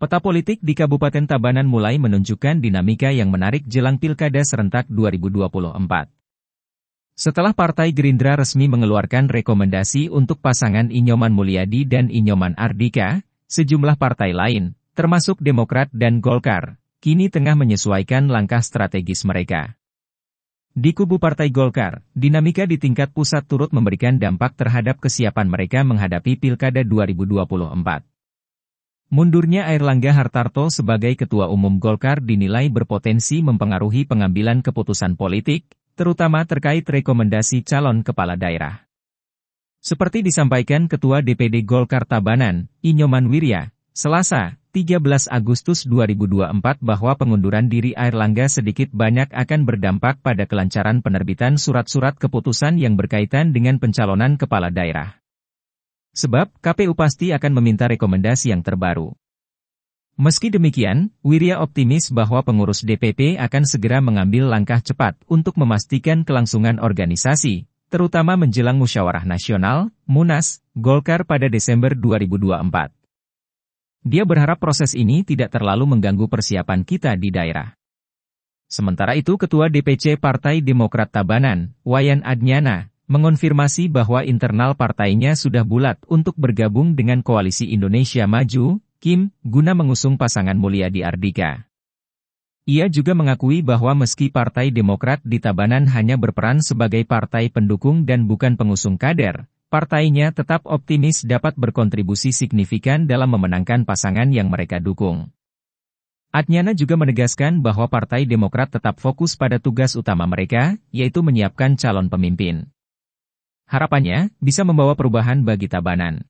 Peta politik di Kabupaten Tabanan mulai menunjukkan dinamika yang menarik jelang Pilkada serentak 2024. Setelah Partai Gerindra resmi mengeluarkan rekomendasi untuk pasangan Inyoman Mulyadi dan Inyoman Ardika, sejumlah partai lain, termasuk Demokrat dan Golkar, kini tengah menyesuaikan langkah strategis mereka. Di kubu Partai Golkar, dinamika di tingkat pusat turut memberikan dampak terhadap kesiapan mereka menghadapi Pilkada 2024. Mundurnya Airlangga Hartarto sebagai Ketua Umum Golkar dinilai berpotensi mempengaruhi pengambilan keputusan politik, terutama terkait rekomendasi calon kepala daerah. Seperti disampaikan Ketua DPD Golkar Tabanan, Inyoman Wirya, Selasa, 13 Agustus 2024 bahwa pengunduran diri Airlangga sedikit banyak akan berdampak pada kelancaran penerbitan surat-surat keputusan yang berkaitan dengan pencalonan kepala daerah. Sebab, KPU pasti akan meminta rekomendasi yang terbaru. Meski demikian, Wirya optimis bahwa pengurus DPP akan segera mengambil langkah cepat untuk memastikan kelangsungan organisasi, terutama menjelang musyawarah nasional, Munas, Golkar pada Desember 2024. Dia berharap proses ini tidak terlalu mengganggu persiapan kita di daerah. Sementara itu Ketua DPC Partai Demokrat Tabanan, Wayan Adnyana, mengonfirmasi bahwa internal partainya sudah bulat untuk bergabung dengan Koalisi Indonesia Maju, KIM, guna mengusung pasangan Mulyadi Ardika. Ia juga mengakui bahwa meski Partai Demokrat di Tabanan hanya berperan sebagai partai pendukung dan bukan pengusung kader, partainya tetap optimis dapat berkontribusi signifikan dalam memenangkan pasangan yang mereka dukung. Adnyana juga menegaskan bahwa Partai Demokrat tetap fokus pada tugas utama mereka, yaitu menyiapkan calon pemimpin. Harapannya, bisa membawa perubahan bagi Tabanan.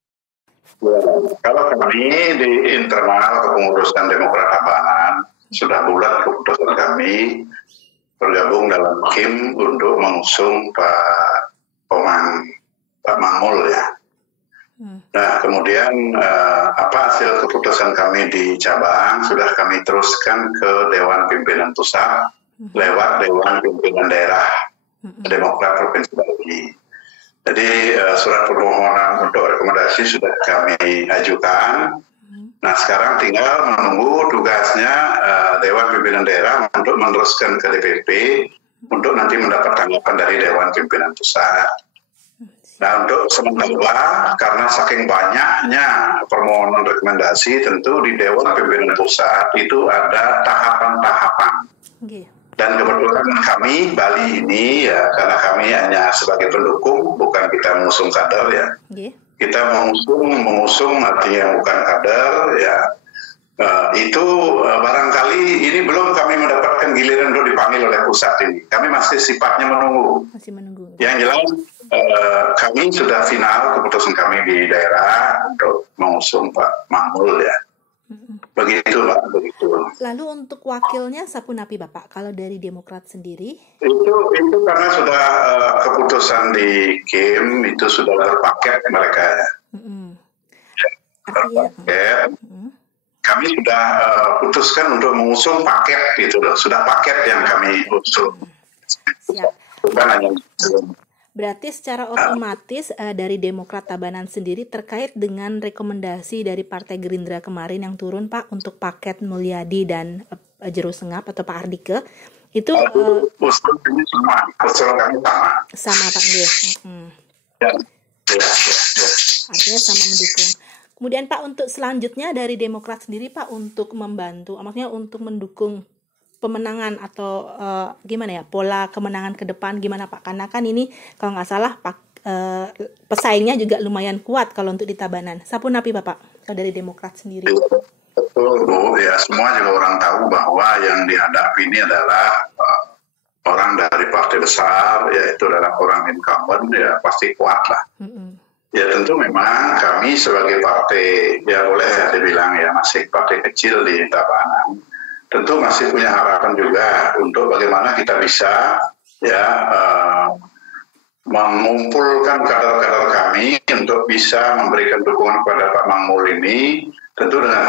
Kalau kami di internal kepengurusan Demokrat Tabanan, sudah bulat keputusan kami bergabung dalam KIM untuk mengusung Pak Mangul ya. Nah kemudian apa hasil keputusan kami di cabang sudah kami teruskan ke Dewan Pimpinan Pusat lewat Dewan Pimpinan Daerah Demokrat Provinsi Bali. Jadi surat permohonan untuk rekomendasi sudah kami ajukan. Nah sekarang tinggal menunggu tugasnya Dewan Pimpinan Daerah untuk meneruskan ke DPP untuk nanti mendapat tanggapan dari Dewan Pimpinan Pusat. Nah untuk sementara karena saking banyaknya permohonan rekomendasi tentu di Dewan Pimpinan Pusat itu ada tahapan-tahapan. Dan kebetulan kami Bali ini ya karena kami hanya sebagai pendukung bukan kita mengusung kader ya. Kita mengusung artinya bukan kader ya. Itu barangkali ini belum kami mendapatkan giliran untuk dipanggil oleh pusat ini. Kami masih sifatnya menunggu. Yang jelas kami sudah final keputusan kami di daerah untuk mengusung Pak Mangul ya. Begitu Pak, begitu. Lalu untuk wakilnya Sapunapi Bapak, kalau dari Demokrat sendiri? Itu karena sudah keputusan di KIM itu sudah terpaket mereka ya. Terpaket. Kami sudah putuskan untuk mengusung paket gitu loh, sudah paket yang kami usung. Siap. Bukan hanya Berarti secara otomatis dari Demokrat Tabanan sendiri terkait dengan rekomendasi dari Partai Gerindra kemarin yang turun Pak untuk paket Mulyadi dan Jero Sengap atau Pak Ardika itu usul kami sama Pak Nge. Ya. Artinya sama mendukung. Kemudian Pak untuk selanjutnya dari Demokrat sendiri Pak untuk membantu, maksudnya untuk mendukung pemenangan atau gimana ya pola kemenangan ke depan gimana Pak? Karena kan ini kalau nggak salah pesaingnya juga lumayan kuat kalau untuk di Tabanan. Sapunapi Bapak kalau dari Demokrat sendiri? Betul Bu, ya semua juga orang tahu bahwa yang dihadapi ini adalah orang dari partai besar, yaitu adalah orang incumbent ya pasti kuat lah. Ya tentu memang kami sebagai partai ya boleh dibilang ya masih partai kecil di Tabanan. Tentu masih punya harapan juga untuk bagaimana kita bisa ya mengumpulkan kader-kader kami untuk bisa memberikan dukungan kepada Pak Mangul ini, tentu dengan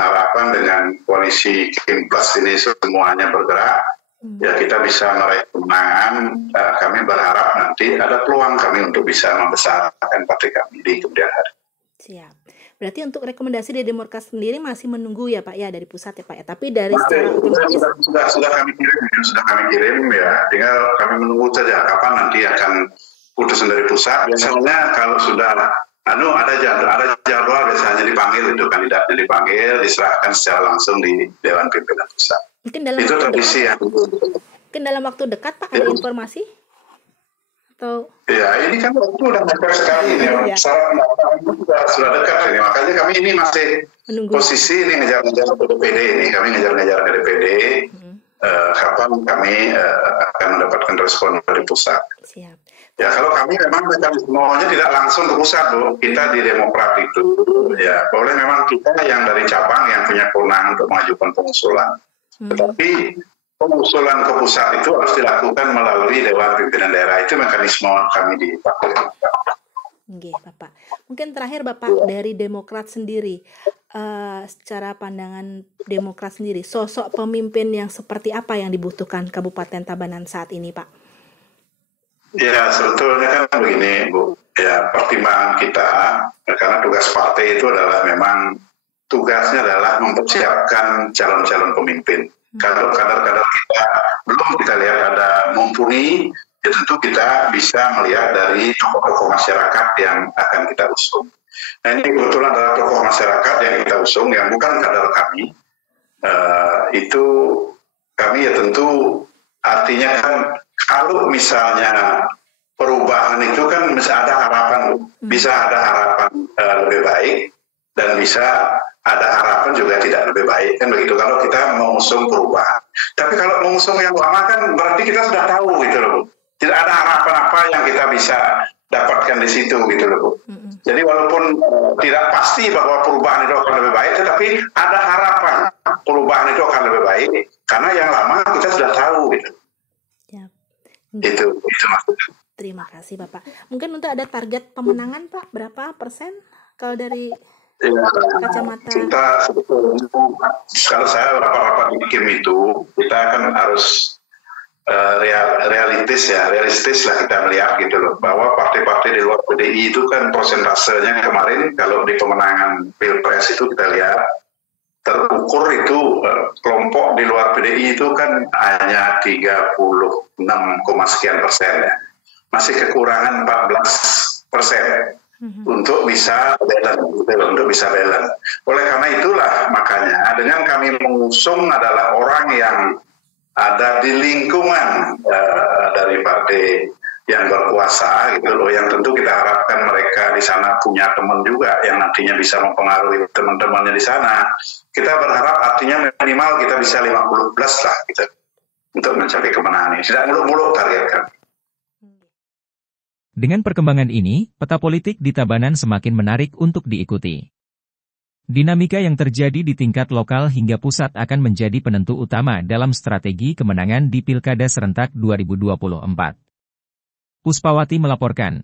harapan dengan koalisi KIM Plus ini semuanya bergerak, ya kita bisa meraih kemenangan. Kami berharap nanti ada peluang kami untuk bisa membesarkan partai kami di kemudian hari. Siap. Berarti untuk rekomendasi dari Demokrat sendiri masih menunggu ya Pak ya dari pusat ya Pak ya. Tapi dari secara otomatis sudah kami kirim ya. Tinggal kami menunggu saja kapan nanti akan putusan dari pusat. Biasanya kalau sudah ada jadwal biasanya dipanggil itu kandidatnya dipanggil, diserahkan secara langsung di Dewan Pimpinan Pusat. Itu tradisi ya. Mungkin dalam waktu dekat Pak ada informasi? Atau ya ini kan waktu udah mepet sekali ini ya. Sudah dekat ini, makanya kami ini masih menunggu. Posisi ini ngejar-ngejar ke DPD ini, kami ngejar-ngejar ke DPD kapan kami akan mendapatkan respon dari pusat. Siap. Ya kalau kami memang mekanismenya tidak langsung ke pusat loh, kita di Demokrat itu ya boleh memang kita yang dari cabang yang punya kewenangan untuk mengajukan pengusulan, tetapi pengusulan ke pusat itu harus dilakukan melalui Dewan Pimpinan Daerah. Itu mekanisme kami di Partai Demokrat. Oke, Bapak. Mungkin terakhir Bapak dari Demokrat sendiri, secara pandangan Demokrat sendiri, sosok pemimpin yang seperti apa yang dibutuhkan Kabupaten Tabanan saat ini, Pak? Ya, sebetulnya kan begini, Bu. Ya, pertimbangan kita, karena tugas partai itu adalah memang tugasnya adalah mempersiapkan calon-calon pemimpin. Kalau kadar-kadar kita belum kita lihat ada mumpuni, ya tentu kita bisa melihat dari tokoh-tokoh masyarakat yang akan kita usung. Nah ini kebetulan adalah tokoh masyarakat yang kita usung, yang bukan kadar kami. Itu kami ya tentu artinya kan kalau misalnya perubahan itu kan bisa ada harapan lebih baik dan bisa ada harapan juga tidak lebih baik kan begitu kalau kita mengusung perubahan. Tapi kalau mengusung yang lama kan berarti kita sudah tahu gitu loh. Tidak ada harapan apa yang kita bisa dapatkan di situ gitu loh, Bu. Jadi walaupun tidak pasti bahwa perubahan itu akan lebih baik, tetapi ada harapan perubahan itu akan lebih baik karena yang lama kita sudah tahu gitu. Ya. Itu maksudnya. Terima kasih Bapak. Mungkin untuk ada target pemenangan Pak, berapa persen kalau dari kacamata? Kita sebetulnya kalau saya rapat-rapat di KIM itu kita kan harus realistis lah kita melihat gitu loh bahwa partai-partai di luar PDI itu kan persentasenya kemarin kalau di pemenangan Pilpres itu kita lihat terukur itu kelompok di luar PDI itu kan hanya 36, sekian persen ya. Masih kekurangan 14% untuk bisa balance. Oleh karena itulah makanya dengan kami mengusung adalah orang yang ada di lingkungan dari partai yang berkuasa gitu loh, yang tentu kita harapkan mereka di sana punya teman juga yang nantinya bisa mempengaruhi teman-temannya di sana. Kita berharap artinya minimal kita bisa 50+ lah gitu untuk mencapai kemenangan ini. Tidak muluk-muluk target kan. Dengan perkembangan ini, peta politik di Tabanan semakin menarik untuk diikuti. Dinamika yang terjadi di tingkat lokal hingga pusat akan menjadi penentu utama dalam strategi kemenangan di Pilkada serentak 2024. Puspawati melaporkan.